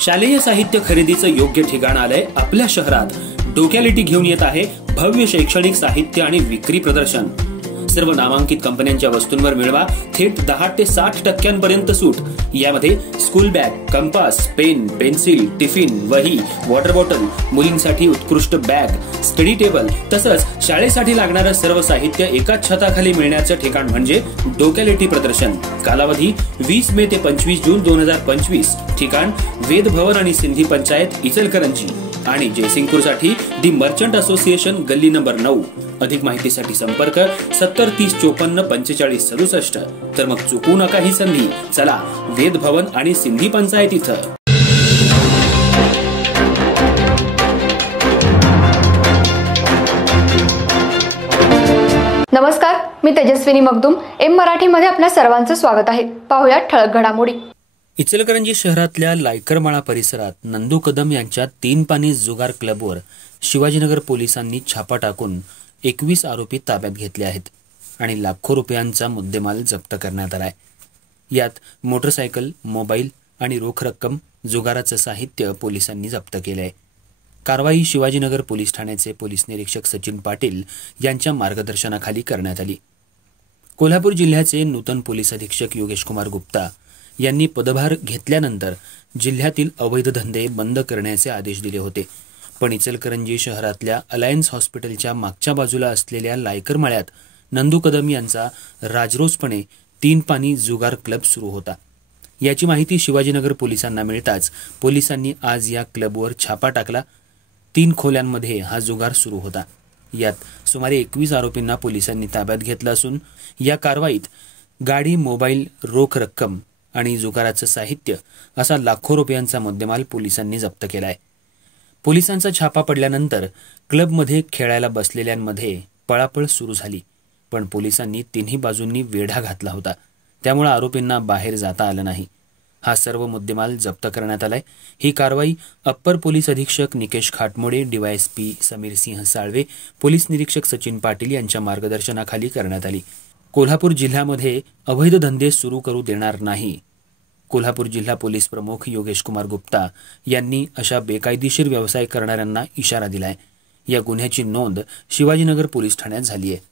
शालेय साहित्य खरेदीचं योग्य ठिकाण आलंय आपल्या शहरात। डोक्यालिटी घेऊन येत आहे भव्य शैक्षणिक साहित्य आणि विक्री प्रदर्शन। सर्व नामांकित कंपन्यांच्या वस्तूंवर मिळवा थेट 10 ते 60% सूट। यामध्ये school bag, compass, pen, pencil, tiffin, वही, वॉटर बॉटल, मुलींसाठी उत्कृष्ट बॅग, स्टडी टेबल तसंच शाळेसाठी लागणारं सर्व साहित्य एकाच छताखाली मिळण्याचं ठिकाण म्हणजे डोक्यालिटी प्रदर्शन। कालावधी 20 मे ते 25 जून 2025। ठिकाण वेद भवन आणि सिंधी पंचायत इचलकरंजी आणि जयसिंगपूरसाठी दी मर्चंट असोसिएशन गल्ली नंबर 9। अधिक माहितीसाठी संपर्क 70 30 54 45 67। तर मग चुकू नका ही संधी। चला वेद भवन आणि सिंधी पंचायत इथं। नमस्कार, मी तेजस्विनी मगदुम। एम मराठीमध्ये आपल्या सर्वांचं स्वागत आहे। पाहूया ठळक घडामोडी। इचलकरंजी शहरातल्या लायकरमाळा परिसरात नंदू कदम यांच्या 3 पानी जुगार क्लबवर शिवाजीनगर पोलिसांनी छापा टाकून 21 आरोपी ताब्यात घेतले आहेत आणि लाखो रुपयांचा मुद्देमाल जप्त करण्यात आलाय। यात मोटरसायकल, मोबाईल आणि रोख रक्कम, जुगाराचं साहित्य पोलिसांनी जप्त केलंय। कारवाई शिवाजीनगर पोलीस ठाण्याचे पोलीस निरीक्षक सचिन पाटील यांच्या मार्गदर्शनाखाली करण्यात आली। कोल्हापूर जिल्ह्याचे नूतन पोलीस अधीक्षक योगेश कुमार गुप्ता यांनी पदभार घेतल्यानंतर जिल्ह्यातील अवैध धंदे बंद करण्याचे आदेश दिले होते। पण इचलकरंजी शहरातल्या अलायन्स हॉस्पिटलच्या मागच्या बाजूला असलेल्या लायकरमाळ्यात नंदू कदम यांचा राजरोसपणे 3 पानी जुगार क्लब सुरू होता। याची माहिती शिवाजीनगर पोलिसांना मिळताच पोलिसांनी आज या क्लबवर छापा टाकला। 3 खोल्यांमध्ये हा जुगार सुरू होता। यात सुमारे 21 आरोपींना पोलिसांनी ताब्यात घेतलं असून या कारवाईत गाडी, मोबाईल, रोख रक्कम आणि जुगाराचं साहित्य असा लाखो रुपयांचा मुद्देमाल पोलिसांनी जप्त केलाय। पोलिसांचा छापा पडल्यानंतर क्लबमध्ये खेळायला बसलेल्यांमध्ये पळापळ सुरू झाली, पण पोलिसांनी तिन्ही बाजूंनी वेढा घातला होता, त्यामुळे आरोपींना बाहेर जाता आलं नाही। हा सर्व मुद्देमाल जप्त करण्यात आलाय। ही कारवाई अप्पर पोलीस अधीक्षक निकेश खाटमोडे, डीवायएसपी समीर सिंह साळवे, पोलीस निरीक्षक सचिन पाटील यांच्या मार्गदर्शनाखाली करण्यात आली। कोल्हापूर जिल्ह्यामध्ये अवैध धंदे सुरू करू देणार नाही। कोल्हापूर जिल्हा पोलीस प्रमुख योगेश कुमार गुप्ता यांनी अशा बेकायदेशीर व्यवसाय करणाऱ्यांना इशारा दिलाय। या गुन्ह्याची नोंद शिवाजीनगर पोलीस ठाण्यात झाली आहे।